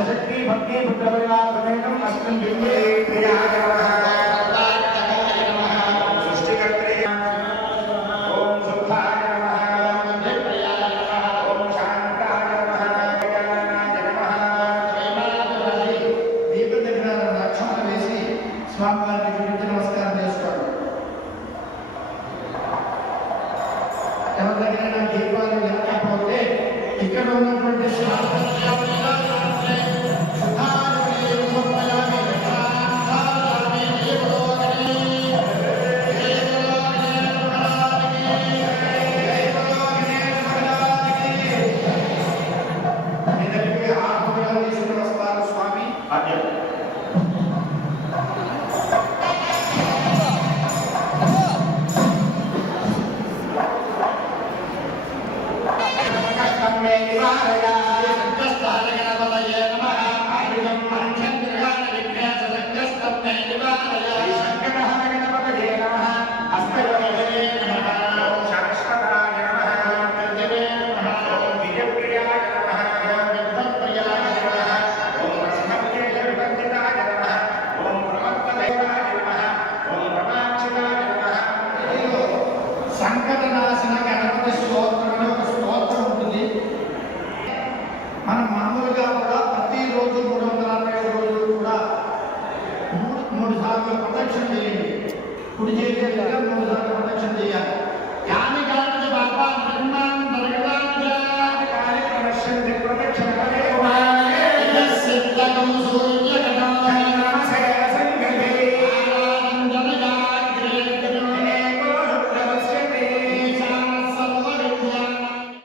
अष्टशक्ति भक्ति पुत्रपरिवार समेतम अस्मिन् दिव्ये प्रियाय नमः सृष्टिकर्त्रे ओम सुखाय नमः प्रियाय नमः ओम शांताय नमः गजाननाय नमः दीप దగ్గర రక్షణ వేసి స్వామివారికి చూపించి నమస్కారం చేసుకోండి. ఎవరి దగ్గర దీపాలు లేకపోతే ఇక్కడ ఉన్నటువంటి స్వామి ఆజ్ఞ సంకటనాశన గణపతి స్తోత్రం అనే ఒక స్తోత్రం ఉంటుంది. మనం మామూలుగా కూడా ప్రతిరోజు 365 రోజులు కూడా మూడు సార్లు ప్రదక్షిణ చేయండి. కుడి చేతి 3 సార్లు ప్రదక్షిణ చేయాలి. యాని గణపతి బాబా నిర్మాణం జరగడానికి ప్రదక్షిణ సిద్ధం